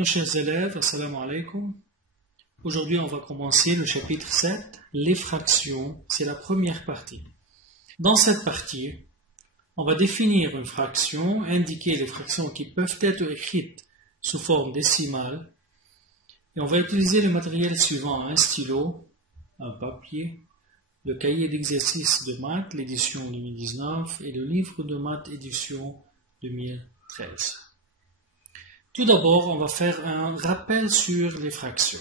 Nos chers élèves, assalamu alaikum. Aujourd'hui, on va commencer le chapitre 7, les fractions. C'est la première partie. Dans cette partie, on va définir une fraction, indiquer les fractions qui peuvent être écrites sous forme décimale. Et on va utiliser le matériel suivant, un stylo, un papier, le cahier d'exercice de maths, l'édition 2019, et le livre de maths, édition 2013. Tout d'abord, on va faire un rappel sur les fractions.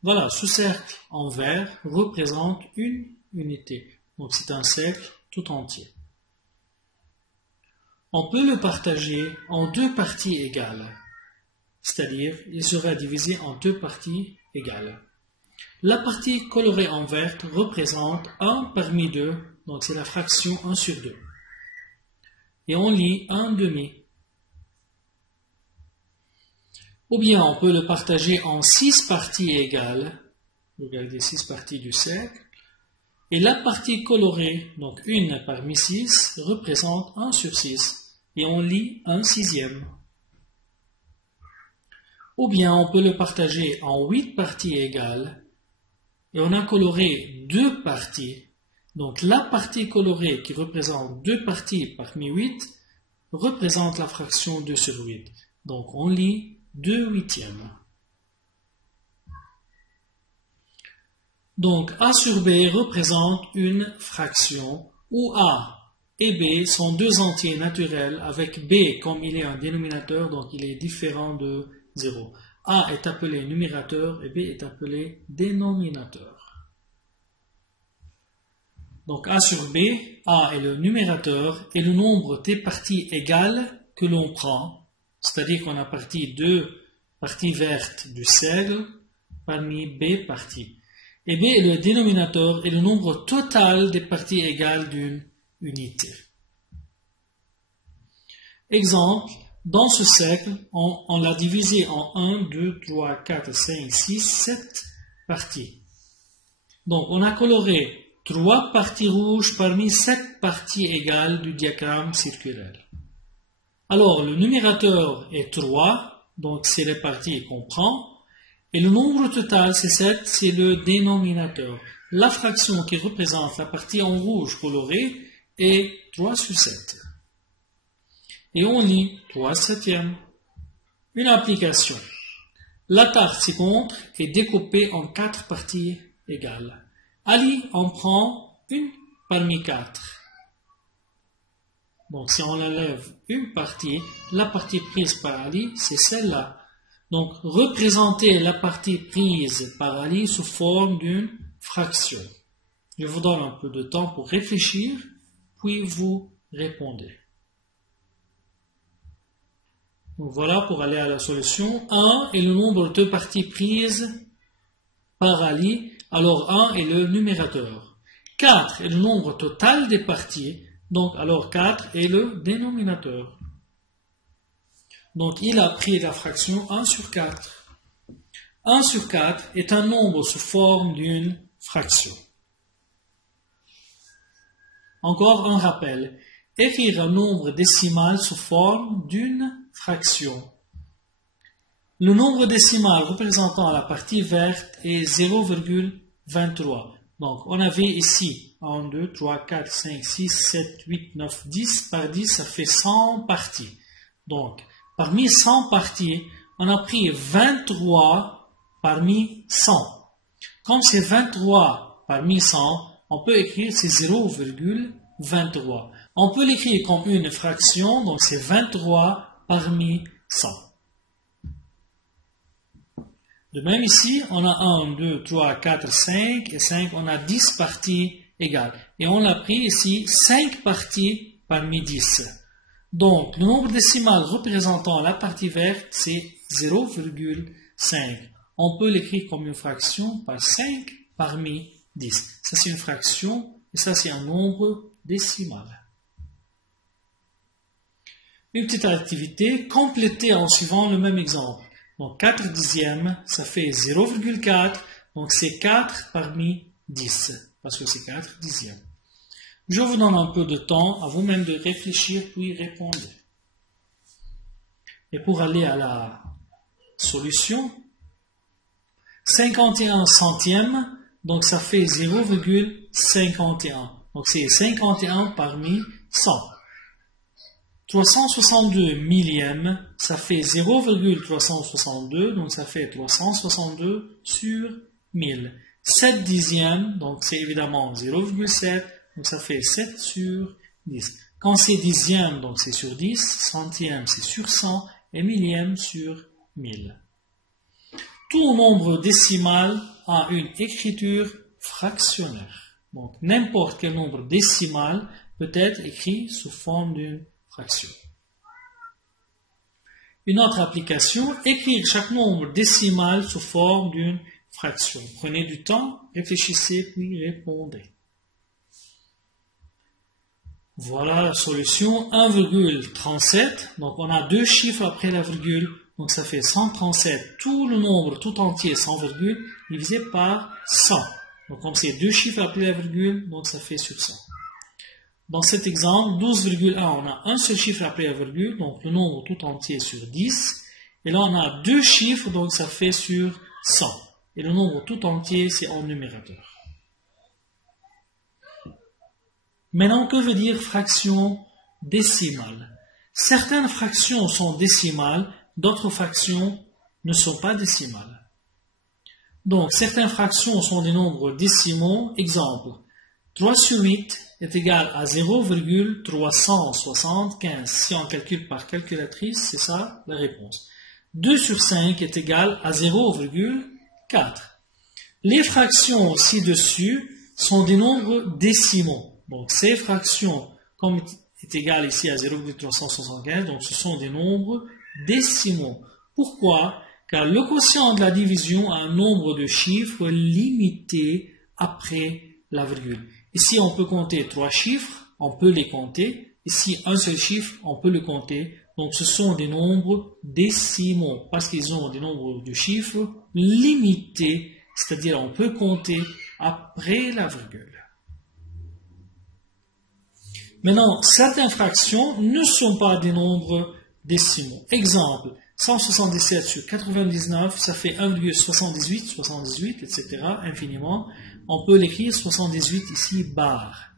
Voilà, ce cercle en vert représente une unité. Donc c'est un cercle tout entier. On peut le partager en deux parties égales. C'est-à-dire, il sera divisé en deux parties égales. La partie colorée en vert représente 1 parmi 2, donc c'est la fraction 1 sur 2. Et on lit 1 demi. Ou bien on peut le partager en 6 parties égales. Regardez 6 parties du cercle. Et la partie colorée, donc 1 parmi 6, représente 1 sur 6. Et on lit 1 sixième. Ou bien on peut le partager en 8 parties égales. Et on a coloré 2 parties. Donc la partie colorée qui représente 2 parties parmi 8 représente la fraction 2 sur 8. Donc on lit 2 huitièmes. Donc A sur B représente une fraction où A et B sont deux entiers naturels avec B comme il est un dénominateur, donc il est différent de 0. A est appelé numérateur et B est appelé dénominateur. Donc A sur B, A est le numérateur et le nombre des parties égales que l'on prend. C'est-à-dire qu'on a parti 2 parties vertes du cercle parmi B parties. Et B est le dénominateur et le nombre total des parties égales d'une unité. Exemple, dans ce cercle, on l'a divisé en 1, 2, 3, 4, 5, 6, 7 parties. Donc on a coloré 3 parties rouges parmi 7 parties égales du diagramme circulaire. Alors, le numérateur est 3, donc c'est les parties qu'on prend, et le nombre total, c'est 7, c'est le dénominateur. La fraction qui représente la partie en rouge colorée est 3 sur 7. Et on lit 3 septièmes. Une application. La tarte ci-contre est découpée en 4 parties égales. Ali en prend une parmi 4. Donc, si on enlève une partie, la partie prise par Ali, c'est celle-là. Donc, représentez la partie prise par Ali sous forme d'une fraction. Je vous donne un peu de temps pour réfléchir, puis vous répondez. Donc, voilà pour aller à la solution. 1 est le nombre de parties prises par Ali, alors 1 est le numérateur. 4 est le nombre total des parties. Donc, alors 4 est le dénominateur. Donc, il a pris la fraction 1 sur 4. 1 sur 4 est un nombre sous forme d'une fraction. Encore un rappel. Écrire un nombre décimal sous forme d'une fraction. Le nombre décimal représentant la partie verte est 0,23. Donc, on avait ici 1, 2, 3, 4, 5, 6, 7, 8, 9, 10. Par 10, ça fait 100 parties. Donc, parmi 100 parties, on a pris 23 parmi 100. Comme c'est 23 parmi 100, on peut écrire c'est 0,23. On peut l'écrire comme une fraction, donc c'est 23 parmi 100. De même ici, on a 1, 2, 3, 4, 5 et 5, on a 10 parties égales. Et on a pris ici 5 parties parmi 10. Donc, le nombre décimal représentant la partie verte, c'est 0,5. On peut l'écrire comme une fraction par 5 parmi 10. Ça, c'est une fraction et ça, c'est un nombre décimal. Une petite activité, complétée en suivant le même exemple. Donc 4 dixièmes, ça fait 0,4, donc c'est 4 parmi 10, parce que c'est 4 dixièmes. Je vous donne un peu de temps à vous-même de réfléchir, puis répondre. Et pour aller à la solution, 51 centièmes, donc ça fait 0,51. Donc c'est 51 parmi 100. 362 millièmes, ça fait 0,362, donc ça fait 362 sur 1000. 7 dixièmes, donc c'est évidemment 0,7, donc ça fait 7 sur 10. Quand c'est dixième, donc c'est sur 10, centième c'est sur 100, et millième sur 1000. Tout nombre décimal a une écriture fractionnaire. Donc n'importe quel nombre décimal peut être écrit sous forme d'une fraction. Une autre application, écrire chaque nombre décimal sous forme d'une fraction. Prenez du temps, réfléchissez puis répondez. Voilà la solution, 1,37. Donc on a deux chiffres après la virgule, donc ça fait 137. Tout le nombre tout entier sans virgule divisé par 100. Donc comme c'est deux chiffres après la virgule, donc ça fait sur 100. Dans cet exemple, 12,1, on a un seul chiffre après la virgule, donc le nombre tout entier sur 10. Et là, on a deux chiffres, donc ça fait sur 100. Et le nombre tout entier, c'est en numérateur. Maintenant, que veut dire fraction décimale? Certaines fractions sont décimales, d'autres fractions ne sont pas décimales. Donc, certaines fractions sont des nombres décimaux. Exemple, 3 sur 8 est égal à 0,375. Si on calcule par calculatrice, c'est ça la réponse. 2 sur 5 est égal à 0,4. Les fractions ci-dessus sont des nombres décimaux. Donc ces fractions, comme est égal ici à 0,375, donc ce sont des nombres décimaux. Pourquoi? Car le quotient de la division a un nombre de chiffres limité après la virgule. Ici, on peut compter 3 chiffres, on peut les compter. Ici, un seul chiffre, on peut le compter. Donc, ce sont des nombres décimaux parce qu'ils ont des nombres de chiffres limités, c'est-à-dire on peut compter après la virgule. Maintenant, certaines fractions ne sont pas des nombres décimaux. Exemple, 177 sur 99, ça fait 1,78, 78, etc., infiniment. On peut l'écrire 78 ici, barre.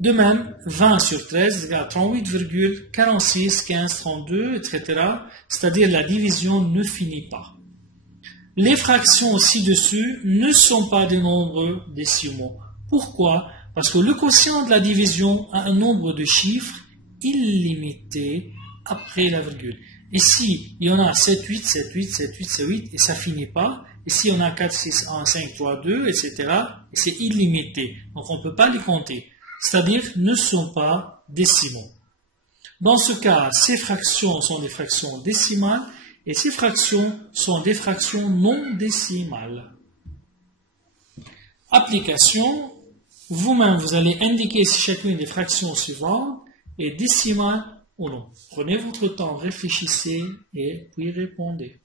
De même, 20 sur 13 égale 38,46, 15, 32, etc. C'est-à-dire la division ne finit pas. Les fractions ci-dessus ne sont pas des nombres décimaux. Pourquoi? Parce que le quotient de la division a un nombre de chiffres illimité après la virgule. Ici, il y en a 7, 8, 7, 8, 7, 8, 7, 8, et ça finit pas. Ici, on a 4, 6, 1, 5, 3, 2, etc. Et c'est illimité. Donc, on ne peut pas les compter. C'est-à-dire, ne sont pas décimaux. Dans ce cas, ces fractions sont des fractions décimales et ces fractions sont des fractions non décimales. Application. Vous-même, vous allez indiquer si chacune des fractions suivantes est décimale ou non. Prenez votre temps, réfléchissez et puis répondez.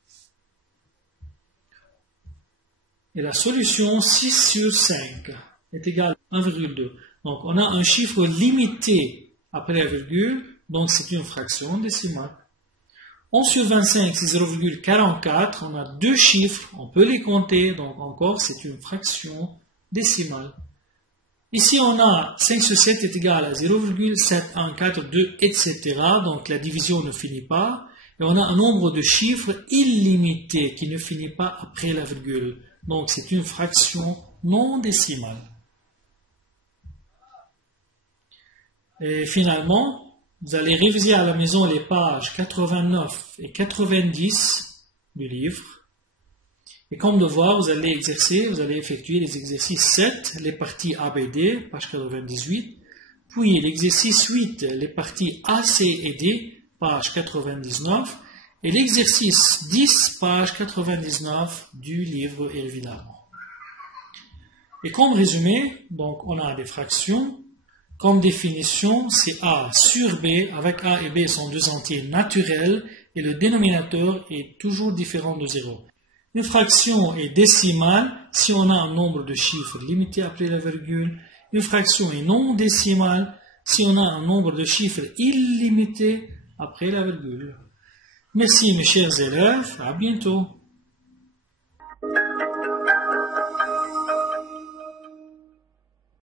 Et la solution 6 sur 5 est égale à 1,2. Donc on a un chiffre limité après la virgule, donc c'est une fraction décimale. 11 sur 25 c'est 0,44, on a deux chiffres, on peut les compter, donc encore c'est une fraction décimale. Ici on a 5 sur 7 est égal à 0,7142, etc. Donc la division ne finit pas. Et on a un nombre de chiffres illimité qui ne finit pas après la virgule. Donc c'est une fraction non décimale. Et finalement, vous allez réviser à la maison les pages 89 et 90 du livre. Et comme devoir, vous allez effectuer les exercices 7, les parties A, B, D, page 98. Puis l'exercice 8, les parties A, C et D, page 99. Et l'exercice 10, page 99 du livre Hervé Lallemand. Et comme résumé, donc on a des fractions. Comme définition, c'est A sur B, avec A et B sont deux entiers naturels et le dénominateur est toujours différent de 0. Une fraction est décimale si on a un nombre de chiffres limité après la virgule. Une fraction est non décimale si on a un nombre de chiffres illimité après la virgule. Merci mes chers élèves, à bientôt.